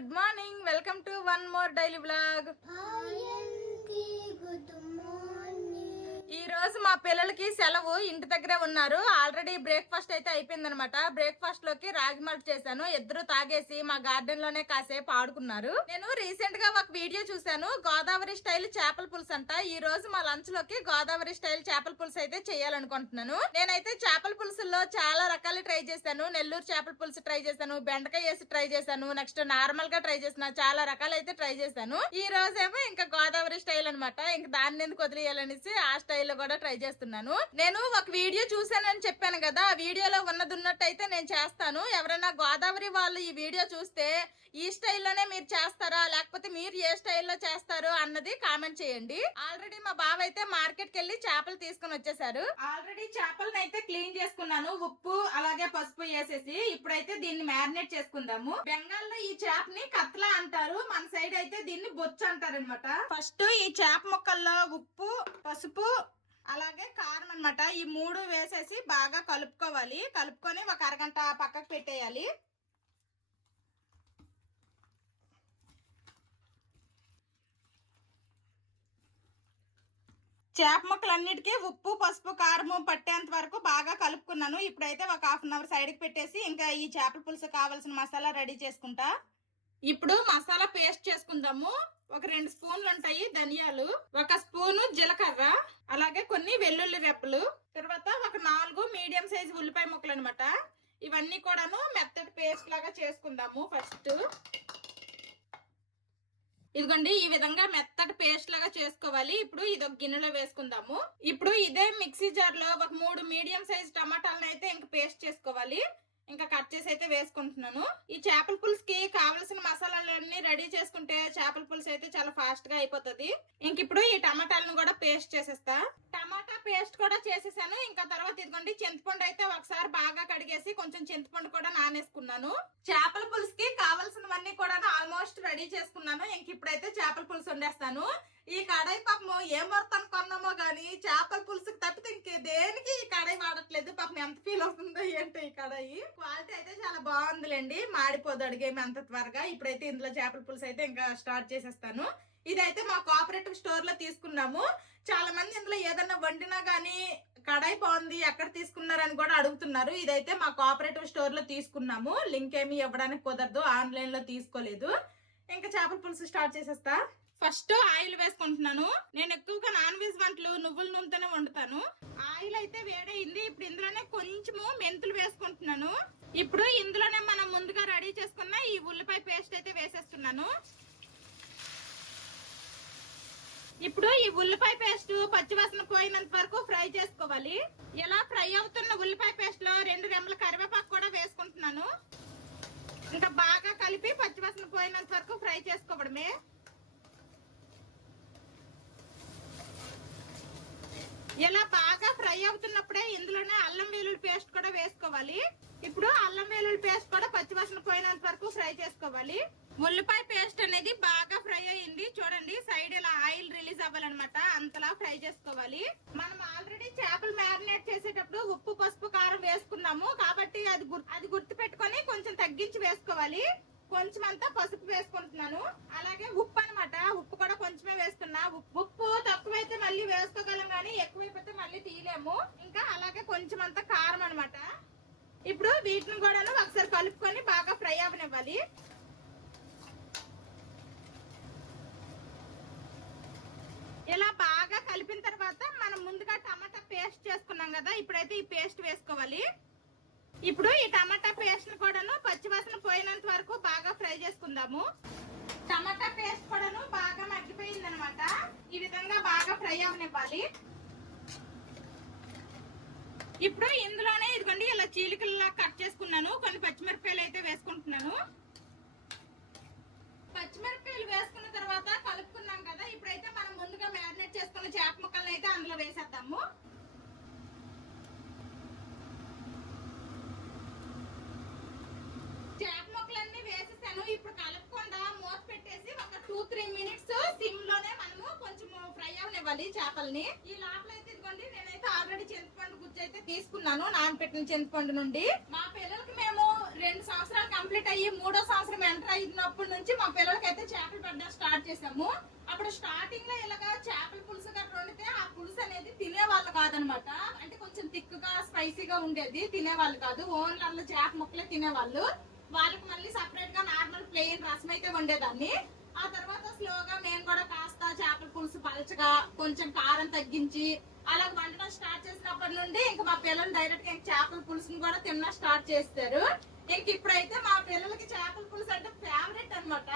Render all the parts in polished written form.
Good morning. Welcome to one more daily vlog. ఈ రోజు మా పిల్లలకి సెలవు, ఇంటి దగ్గరే ఉన్నారు. ఆల్రెడీ బ్రేక్ఫాస్ట్ అయితే అయిపోయిందనమాట. బ్రేక్ఫాస్ట్ లోకి రాగి మల్ట్ చేశాను. ఇద్దరు తాగేసి మా గార్డెన్ లోనే కాసేపు ఆడుకున్నారు. నేను రీసెంట్ గా ఒక వీడియో చూసాను, గోదావరి స్టైల్ చేపల పులుసు అంట. ఈ రోజు మా లంచ్ లోకి గోదావరి స్టైల్ చేపల పులుసు అయితే చేయాలనుకుంటున్నాను. నేనైతే చేపల పులుసుల్లో చాలా రకాలు ట్రై చేశాను. నెల్లూరు చేపల పులుసు ట్రై చేశాను, బెండకాయ వేసి ట్రై చేశాను, నెక్స్ట్ నార్మల్ గా ట్రై చేసిన చాలా రకాలు అయితే ట్రై చేశాను. ఈ రోజేమో ఇంకా గోదావరి స్టైల్ అనమాట. ఇంకా దాన్ని ఎందుకు వదిలేయాలనేసి ఆ స్టైల్ కూడా ట్రై చేస్తున్నాను. నేను ఒక వీడియో చూసానని చెప్పాను కదా, ఆ వీడియోలో ఉన్నది ఉన్నట్టయితే నేను చేస్తాను. ఎవరైనా గోదావరి వాళ్ళు ఈ వీడియో చూస్తే ఈ స్టైల్లోనే మీరు చేస్తారా, లేకపోతే మీరు ఏ స్టైల్లో చేస్తారు అన్నది కామెంట్ చేయండి. ఆల్రెడీ మా బావ అయితే మార్కెట్ కి వెళ్ళి చేపలు తీసుకుని వచ్చేసారు. ఆల్రెడీ చేపలను అయితే క్లీన్ చేసుకున్నాను, ఉప్పు అలాగే పసుపు వేసేసి. ఇప్పుడైతే దీన్ని మ్యారినేట్ చేసుకుందాము. బెంగాల్లో ఈ చేపని కత్లా అంటారు, మన సైడ్ అయితే దీన్ని బొచ్చు అంటారు అనమాట. ఫస్ట్ ఈ చేప ముక్కల్లో ఉప్పు, పసుపు అలాగే కారం అన్నమాట, ఈ మూడు వేసేసి బాగా కలుపుకోవాలి. కలుపుకొని ఒక అరగంట పక్కకు పెట్టేయాలి. చేప ముక్కలన్నిటికీ ఉప్పు పసుపు కారము పట్టేంత వరకు బాగా కలుపుకున్నాను. ఇప్పుడైతే ఒక హాఫ్ అన్ అవర్ సైడ్కి పెట్టేసి ఇంకా ఈ చేపల పులుసు కావాల్సిన మసాలా రెడీ చేసుకుంటా. ఇప్పుడు మసాలా పేస్ట్ చేసుకుందాము. ఒక 2 స్పూన్లు ఉంటాయి ధనియాలు, 1 స్పూను జీలకర్ర, అలాగే కొన్ని వెల్లుల్లి రెప్పలు, తర్వాత ఒక 4 మీడియం సైజ్ ఉల్లిపాయ ముక్కలు అనమాట. ఇవన్నీ కూడాను మెత్తటి పేస్ట్ లాగా చేసుకుందాము. ఫస్ట్ ఇదిగోండి, ఈ విధంగా మెత్తటి పేస్ట్ లాగా చేసుకోవాలి. ఇప్పుడు ఇది ఒక గిన్నెలో వేసుకుందాము. ఇప్పుడు ఇదే మిక్సీ జార్ లో ఒక 3 మీడియం సైజ్ టమాటాలను అయితే ఇంక పేస్ట్ చేసుకోవాలి. ఇంకా కట్ చేసి అయితే వేసుకుంటున్నాను. ఈ చేపల పులుసుకి కావలసిన మసాలాలన్నీ రెడీ చేసుకుంటే చేపల పులుసు అయితే చాలా ఫాస్ట్ గా అయిపోతుంది. ఇంక ఇప్పుడు ఈ టమాటాలను కూడా పేస్ట్ చేసేస్తా. టమాటా పేస్ట్ కూడా చేసేసాను. ఇంకా తర్వాత ఇదిగోండి, చింతపండు అయితే ఒకసారి బాగా కడిగేసి కొంచెం చింతపండు కూడా నానేసుకున్నాను. చేపల పులుసుకి కావలసినవన్నీ కూడా ఆల్మోస్ట్ రెడీ చేసుకున్నాను. ఇంక ఇప్పుడైతే చేపల పులుసు వండేస్తాను. ఈ కడాయి పాపము ఏం మొత్తం కొన్నామో గానీ చేపల పులుసుకి తప్పితే ఇంకే దేనికి ఈ కడాయి వాడట్లేదు. పాపం ఎంత ఫీల్ అవుతుందో ఏంటో. ఈ కడాయి క్వాలిటీ అయితే చాలా బాగుందిలేండి, మాడిపోదు అడిగేమి అంత త్వరగా. ఇప్పుడైతే ఇందులో చేపల పులుసు అయితే ఇంకా స్టార్ట్ చేసేస్తాను. ఇదైతే మా కోఆపరేటివ్ స్టోర్ లో తీసుకున్నాము. చాలా మంది ఇందులో ఏదన్నా వండినా గానీ కడాయి బాగుంది ఎక్కడ తీసుకున్నారని కూడా అడుగుతున్నారు. ఇదైతే మా కోఆపరేటివ్ స్టోర్ లో తీసుకున్నాము. లింక్ ఏమి ఇవ్వడానికి కుదరదు, ఆన్లైన్ లో తీసుకోలేదు. ఇంకా చేపల పులుసు స్టార్ట్ చేసేస్తా. ఫస్ట్ ఆయిల్ వేసుకుంటున్నాను. నేను ఎక్కువగా నాన్ వెజ్ వంటలు నువ్వుల నూనెతోనే వండుతాను. ఆయిల్ అయితే వేడైంది. ఇప్పుడు ఇందులోనే కొంచెము మెంతులు వేసుకుంటున్నాను. ఇప్పుడు ఇందులోనే మనం ముందుగా రెడీ చేసుకున్న ఈ ఉల్లిపాయ పేస్ట్ అయితే వేసేస్తున్నాను. ఇప్పుడు ఈ ఉల్లిపాయ పేస్ట్ పచ్చివాసన పోయినంత వరకు ఫ్రై చేసుకోవాలి. ఇలా ఫ్రై అవుతున్న ఉల్లిపాయ పేస్ట్ లో 2 రెమ్మల కరివేపాకు కూడా వేసుకుంటున్నాను. ఇంకా బాగా కలిపి పచ్చివాసన పోయినంత వరకు ఫ్రై చేసుకోవడమే. ఇలా బాగా ఫ్రై అవుతున్నప్పుడే ఇందులోనే అల్లం వెల్లుల్లి పేస్ట్ కూడా వేసుకోవాలి. ఇప్పుడు అల్లం వెల్లుల్లి పేస్ట్ కూడా పచ్చివాసన పోయినంత వరకు ఫ్రై చేసుకోవాలి. ఉల్లిపాయ పేస్ట్ అనేది బాగా ఫ్రై అయ్యింది. చూడండి, సైడ్ ఇలా ఆయిల్ రిలీజ్ అవ్వాలన్నమాట, అంతలా ఫ్రై చేసుకోవాలి. మనం ఆల్రెడీ చేపలు మ్యారినేట్ చేసేటప్పుడు ఉప్పు పసుపు కారం వేసుకున్నాము కాబట్టి అది గుర్తు పెట్టుకొని కొంచెం తగ్గించి వేసుకోవాలి. కొంచెం అంతా పసుపు వేసుకుంటున్నాను, అలాగే ఉప్పు అనమాట. ఉప్పు కూడా కొంచెమే వేసుకున్నా. ఉప్పు తక్కువైతే మళ్ళీ వేసుకోగలం కానీ ఎక్కువైపోతే మళ్ళీ తీయలేము. ఇంకా అలాగే కొంచెం అంతా కారం అనమాట. ఇప్పుడు వీటిని కూడా ఒకసారి కలుపుకొని బాగా ఫ్రై అవనివ్వాలి. ఇలా బాగా కలిపిన తర్వాత మనం ముందుగా టమాటా పేస్ట్ చేసుకున్నాం కదా, ఇప్పుడైతే ఈ పేస్ట్ వేసుకోవాలి. ఇప్పుడు ఈ టమాటా పేస్ట్ కూడాను పచ్చివాసన పోయినంత వరకు బాగా ఫ్రై చేసుకుందాము. టమాటా పేస్ట్ కూడాను బాగా మగ్గిపోయింది అనమాట. ఈ విధంగా బాగా ఫ్రై అవనివ్వాలి. ఇప్పుడు ఇందులోనే ఇదిగోండి ఇలా చీలికల్లా కట్ చేసుకున్నాను. కొన్ని పచ్చిమిరపకాయలు అయితే వేసుకుంటున్నాను. పచ్చిమిరపకాయలు వేసుకున్న తర్వాత కలుపుకున్నాం కదా, ఇప్పుడైతే మనం ముందుగా మ్యారినేట్ చేసుకున్న చేప ముక్కలను అయితే అందులో వేసేద్దాము. చేప ముక్కలన్నీ వేసేసాను. ఇప్పుడు కలుపుకుండా మూత పెట్టేసి ఒక 2-3 మినిట్స్ సిమ్ లోనే మనము కొంచెం ఫ్రై అవనివ్వాలి చేపల్ని. ఈ లోపల అయితే ఇదిగోండి, నేనైతే ఆల్రెడీ చింతపండు గుజ్జు అయితే తీసుకున్నాను, నానబెట్టిన చింతపండు నుండి. మా పిల్లలకి మేము 2 సంవత్సరాలు కంప్లీట్ అయ్యి 3వ సంవత్సరం ఎంటర్ అయినప్పటి నుంచి మా పిల్లలకైతే చేపలు పెట్టడం స్టార్ట్ చేసాము. అప్పుడు స్టార్టింగ్ లో ఇలాగా చేపల పులుసు గట్రా వండితే ఆ పులుసు అనేది తినేవాళ్ళు కాదనమాట. అంటే కొంచెం థిక్గా స్పైసీగా ఉండేది, తినేవాళ్ళు కాదు. ఓన్లీ అందులో చేప ముక్కలే తినేవాళ్ళు. వాళ్ళకి మళ్ళీ సపరేట్ గా నార్మల్ ప్లెయిన్ రసం అయితే వండేదాన్ని. ఆ తర్వాత స్లోగా నేను కూడా కాస్త చేపల పులుసు పలచగా కొంచెం కారం తగ్గించి అలా వండడం స్టార్ట్ చేసినప్పటి నుండి ఇంకా మా పిల్లలు డైరెక్ట్ గా చేపల పులుసుని కూడా తినడం స్టార్ట్ చేస్తారు. ఇంక ఇప్పుడైతే మా పిల్లలకి చేపల పులుసు అంటే ఫేవరెట్ అనమాట.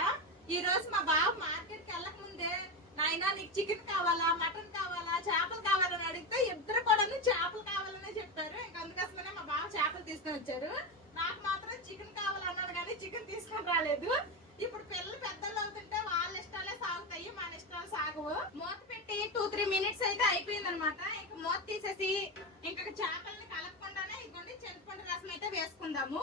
ఈ రోజు మా బాబు మార్కెట్ కి వెళ్ళక ముందే, నాయనా నీకు చికెన్ కావాలా, మటన్ కావాలా, చేపలు కావాలని అడిగితే ఇద్దరు కూడా చేపలు కావాలనే చెప్పారు. ఇంక అందుకోసమనే మా బాబు చేపలు తీసుకొని వచ్చారు. నాకు మాత్రం చికెన్ కావాలన్నాడు కానీ చికెన్ తీసుకొని రాలేదు. ఇప్పుడు పిల్లలు పెద్దలు అవుతుంటే వాళ్ళ ఇష్టాలే సాగుతాయి, మన ఇష్టాలు సాగవు. మూత పెట్టి 2-3 మినిట్స్ అయితే అయిపోయింది అనమాట. ఇంకా మూత తీసేసి ఇంకా చేపల్ని కలపకుండానే ఇదిగోండి చింతపండు రసం అయితే వేసుకుందాము.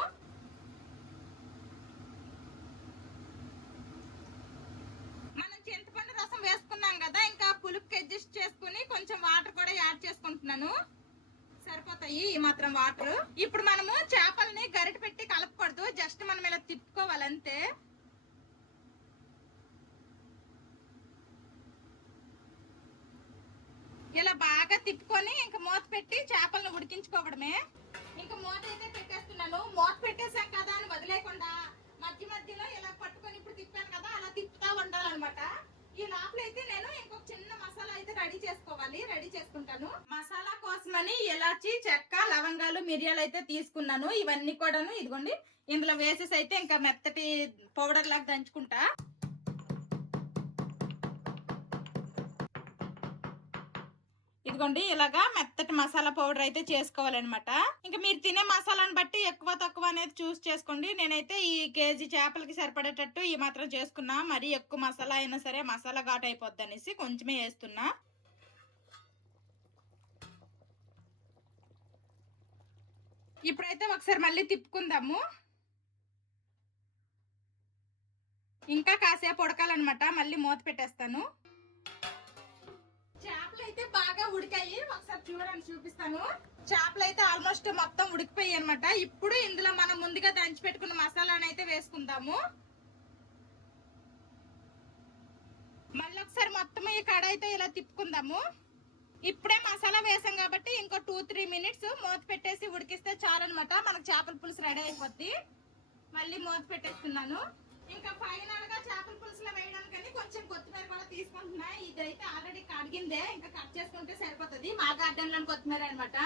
మనం చింతపండు రసం వేసుకున్నాం కదా, ఇంకా పులుపుకి అడ్జస్ట్ చేసుకుని కొంచెం వాటర్ కూడా యాడ్ చేసుకుంటున్నాను. సరిపోతాయి ఈ మాత్రం వాటర్. ఇప్పుడు మనము చేపల్ని గరిట పెట్టి కలపకూడదు, జస్ట్ మనం ఇలా తిప్పుకోవాలంతే. ఇలా బాగా తిప్పుకొని ఇంకా మూత పెట్టి చేపలను ఉడికించుకోవడమే. ఇంకా మూత అయితే పెట్టేస్తున్నాను. మూత పెట్టేసాం కదా అని వదిలేకుండా మధ్య మధ్యలో ఇలా పట్టుకొని ఇప్పుడు తిప్పాను కదా అలా తిప్పుతా ఉండాలన్నమాట. ఈ లోపల అయితే నేను ఇంకొక చిన్న మసాలా అయితే రెడీ చేసుకుంటాను. మసాలా కోసమని ఇలాచి, చెక్క, లవంగాలు, మిరియాలు అయితే తీసుకున్నాను. ఇవన్నీ కూడాను ఇదిగోండి ఇందులో వేసేసి అయితే ఇంకా మెత్తటి పౌడర్ లాగా దంచుకుంటా. ఇదిగోండి ఇలాగా మెత్తటి మసాలా పౌడర్ అయితే చేసుకోవాలన్నమాట. ఇంకా మీరు తినే మసాలాను బట్టి ఎక్కువ తక్కువ అనేది చూస్ చేసుకోండి. నేనైతే ఈ కేజీ చేపలకి సరిపడేటట్టు ఈ మాత్రం చేసుకున్నా. మరి ఎక్కువ మసాలా అయినా సరే మసాలా ఘాటు అయిపోద్ది అనేసి కొంచెమే వేస్తున్నా. ఇప్పుడైతే ఒకసారి మళ్ళీ తిప్పుకుందాము. ఇంకా కాసేపు ఉడకాలన్నమాట. మళ్ళీ మూత పెట్టేస్తాను. చేపలు అయితే బాగా ఉడికాయి, ఒకసారి చూడండి చూపిస్తాను. చేపలు అయితే ఆల్మోస్ట్ మొత్తం ఉడికిపోయాయి అనమాట. ఇప్పుడు ఇందులో మనం ముందుగా దంచి పెట్టుకున్న మసాలాను అయితే వేసుకుందాము. మళ్ళీ ఒకసారి మొత్తం ఈ కడాయితో ఇలా తిప్పుకుందాము. ఇప్పుడే మసాలా వేసాం కాబట్టి ఇంకో 2-3 మినిట్స్ మూత పెట్టేసి ఉడికిస్తే చాలు అనమాట. మనకు చేపల పులుసు రెడీ అయిపోద్ది. మళ్ళీ మూత పెట్టేస్తున్నాను. ఇంకా ఫైనల్ గా చేపల పులుసులో వేయడానికని కొంచెం కొత్తిమీర కూడా తీసుకుంటున్నా. ఇదైతే ఆల్రెడీ కడిగిందే, ఇంకా కట్ చేసుకుంటే సరిపోతుంది. మా గార్డెన్ లోని కొత్తిమీర అనమాట.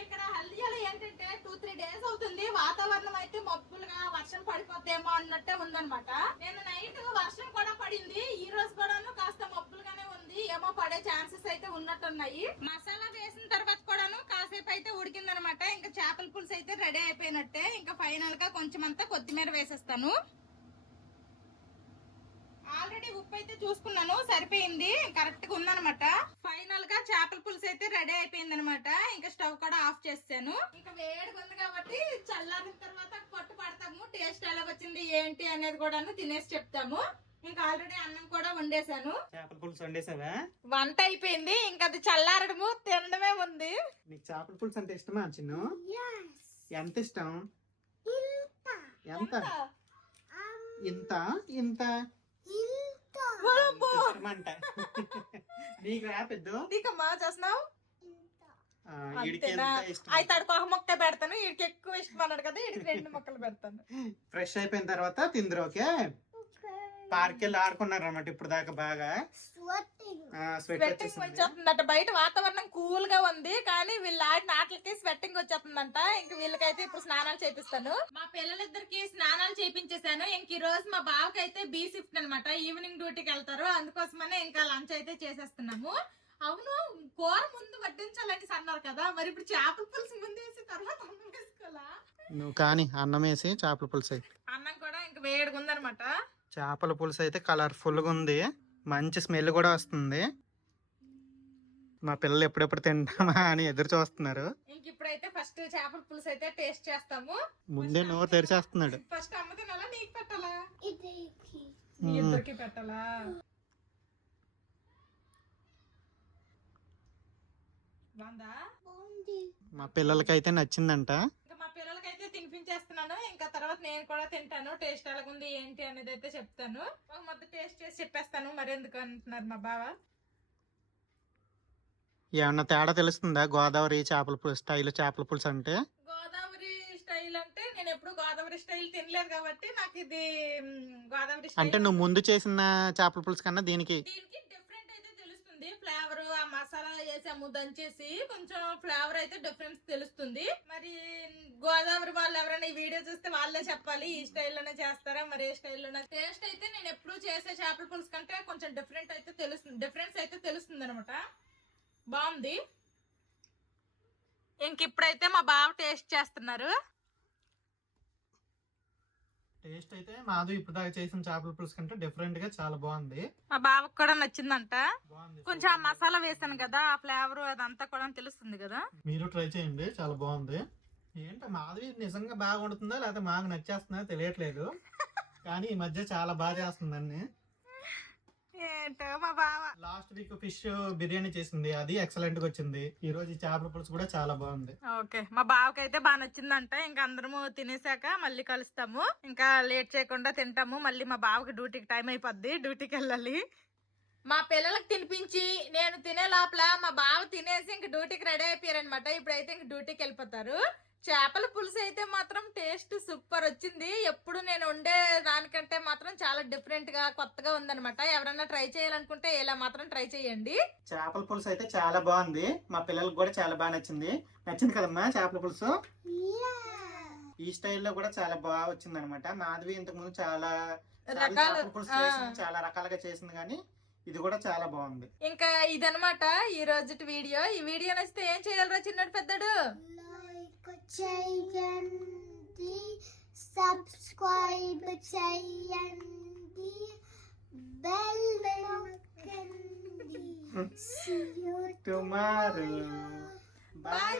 ఇక్కడ హల్దియాలో ఏంటంటే 2-3 డేస్ అవుతుంది. వాతావరణం అయితే మబ్బులుగా వర్షం పడిపోద్దేమో అన్నట్టే ఉందనమాట. నేను నైట్ వర్షం కూడా పడింది. ఈ రోజు కూడా కాస్త మబ్బులుగానే ఉంది. ఏమో పడే ఛాన్సెస్ అయితే ఉన్నట్టున్నాయి. మసాలా వేసిన తర్వాత కూడాను కాసేపు అయితే ఉడికిందనమాట. ఇంకా చేపల పులుసు అయితే రెడీ అయిపోయినట్టే. ఇంకా ఫైనల్ గా కొంచెం అంతా కొత్తిమీర వేసేస్తాను. ఆల్రెడీ ఉప్పు అయితే చూసుకున్నాను, సరిపోయింది, కరెక్ట్ గా ఉందనమాట. ఫైనల్ గా చేపల పులుసు అయితే రెడీ అయిపోయింది అనమాట. ఇంకా స్టవ్ కూడా ఆఫ్ చేసాను. ఇంకా వేడిగా ఉంది కాబట్టి చల్లారిన తర్వాత పట్టు పడతాము. టేస్ట్ ఎలా వచ్చింది ఏంటి అనేది కూడా తినేసి చెప్తాము. ఇంకా ఆల్రెడీ అన్నం కూడా వండేసాను. చేపల పులుసు వండేసావా? వంట అయిపోయింది, ఇంకా అది చల్లారడము తినడమే ఉంది. నీకు చేపల పులుసు అంటే ఇష్టమా చిన్ను? ఎంత ఇష్టం? ఎంత? ఇంత ఇంత నీకు రాపెద్దు అయితే ఒక మొక్క పెడతాను. వీడికి ఎక్కువ ఇష్టం అన్నాడు కదా, వీడికి 2 మొక్కలు పెడతాను. ఫ్రెష్ అయిపోయిన తర్వాత తిందరు. ఓకే, పార్క్ వెళ్ళి ఆడుకున్నారు అనమాట ఇప్పుడు దాకా. బాగా స్వెట్టింగ్ వచ్చేస్తుందట. బయట వాతావరణం కూల్ గా ఉంది కానీ వీళ్ళు ఆడిన ఆటలకి స్వెట్టింగ్ వచ్చేస్తుందంట. ఇంక వీళ్ళకైతే ఇప్పుడు స్నానాలు చేపిస్తాను. మా పిల్లలిద్దరికి స్నానాలు చేపించేసాను. ఇంక ఈ రోజు మా బావకి అయితే బీ షిఫ్ట్ అనమాట. ఈవినింగ్ డ్యూటీకి వెళ్తారు. అందుకోసమనే ఇంకా లంచ్ అయితే చేసేస్తున్నాము. అవును, కూర ముందు వడ్డించాలని అన్నారు కదా, మరి ఇప్పుడు చేపల పులుసు ముందు వేసి తర్వాత అన్నం వేసుకోవాలా? నువ్వు కానీ అన్నం వేసి చేపల పులుసు. అన్నం కూడా ఇంకా వేడిగా ఉందనమాట. చేపల పులుసు అయితే కలర్ఫుల్ గా ఉంది, మంచి స్మెల్ కూడా వస్తుంది. మా పిల్లలు ఎప్పుడెప్పుడు తింటామా అని ఎదురు చూస్తున్నారు. ఇంక ఇప్పుడైతే ఫస్ట్ చేపల పులుసు అయితే టేస్ట్ చేస్తాము. ముందే నోరు తెరిచేస్తున్నాడు. ఫస్ట్ అమ్మ తినాలా నీకు పెట్టాలా? ఇద్దరికి పెట్టాలా? మా పిల్లలకైతే నచ్చిందంట. ఇంకా మా పిల్లలకైతే తినిపించేస్తున్నాను చేస్తున్నాను. ఇంకా తర్వాత నేను కూడా తింటాను. టేస్ట్ ఎలాగుంది ఏంటి అనేది అయితే చెప్తాను. ఒక మొత్తం టేస్ట్ చేసి చెప్పేస్తాను. మరి ఎందుకు అంటున్నారు మా బావ. ఏమన్నా తేడా తెలుస్తుందా గోదావరి చేపల పులుసు స్టైల్ చేపల పులుసు అంటే? గోదావరి స్టైల్ అంటే నేను ఎప్పుడు గోదావరి స్టైల్ తినలేదు కాబట్టి నాకు ఇది గోదావరి అంటే స్టైల్ నువ్వు ముందు చేసిన చేపల పులుసు కన్నా దీనికి డిఫరెంట్ అయితే తెలుస్తుంది. ఫ్లేవర్ ఆ మసాలా వేసాము దంచేసి కొంచెం ఫ్లేవర్ అయితే డిఫరెన్స్ తెలుస్తుంది. మరి గోదావరి వాళ్ళు ఎవరైనా ఈ వీడియో చూస్తే వాళ్ళే చెప్పాలి ఈ స్టైల్లోనే చేస్తారా మరి ఏ స్టైల్లోనే. టేస్ట్ అయితే నేను ఎప్పుడు చేసే చేపల పులుసు కంటే కొంచెం డిఫరెంట్ అయితే తెలుస్తుంది. డిఫరెన్స్ అయితే తెలుస్తుంది అనమాట. బాగుంది. ఇంక ఇప్పుడైతే మా బావ టేస్ట్ చేస్తున్నారు. టేస్ట్ అయితే మాధవ్ ఇప్పుడు దాకా చేసిన చేపల పులుసు కంటే డిఫరెంట్ గా చాలా బాగుంది. మా బావకు కూడా నచ్చిందంట. కొంచెం ఆ మసాలా వేసాను కదా ఆ ఫ్లేవర్ అదంతా కూడా తెలుస్తుంది కదా. మీరు ట్రై చేయండి, చాలా బాగుంది. ఏంటో మాధవి నిజంగా బాగా వండుతుందా లేకపోతే మాకు నచ్చేస్తుందా తెలియట్లేదు, కానీ ఈ మధ్య చాలా బాగా చేస్తుంది అన్ని. ఏంటో మా బావ లాస్ట్ వీక్ ఫిష్ బిర్యానీ చేసింది, అది ఎక్సలెంట్ గా వచ్చింది. ఈ రోజు ఈ చేపల పులుసు కూడా చాలా బాగుంది. ఓకే, మా బావకి అయితే బాగా నచ్చిందంట. ఇంకా అందరము తినేసాక మళ్ళీ కలుస్తాము. ఇంకా లేట్ చేయకుండా తింటాము. మళ్ళీ మా బావకి డ్యూటీకి టైం అయిపోద్ది, డ్యూటీకి వెళ్ళాలి. మా పిల్లలకు తినిపించి నేను తినే లోపల మా బావ తినేసి ఇంక డ్యూటీకి రెడీ అయిపోయారనమాట. ఇప్పుడైతే ఇంక డ్యూటీకి వెళ్ళిపోతారు. చేపల పులుసు అయితే మాత్రం టేస్ట్ సూపర్ వచ్చింది. ఎప్పుడు నేను వండే దానికంటే మాత్రం చాలా డిఫరెంట్ గా కొత్తగా ఉందన్నమాట. ఎవరైనా ట్రై చేయాలనుకుంటే ఇలా మాత్రం ట్రై చేయండి. చేపల పులుసు అయితే చాలా బాగుంది, మా పిల్లలకు కూడా చాలా బాగా నచ్చింది. నచ్చింది కదమ్మా చేపల పులుసు? ఈ స్టైల్లో కూడా చాలా బాగా వచ్చింది అనమాట. మాధవి ఇంతకు ముందు చాలా చేపల పులుసు చేసింది, చాలా రకాలుగా చేసింది, కానీ ఇది కూడా చాలా బాగుంది. ఇంకా ఇదనమాట ఈ రోజు వీడియో. ఈ వీడియో నచ్చితే ఏం చేయాలరా చిన్నడు పెద్దడు? చేయండి, సబ్స్క్రైబ్ చేయండి, బెల్ నొక్కండి. See you tomorrow. Bye.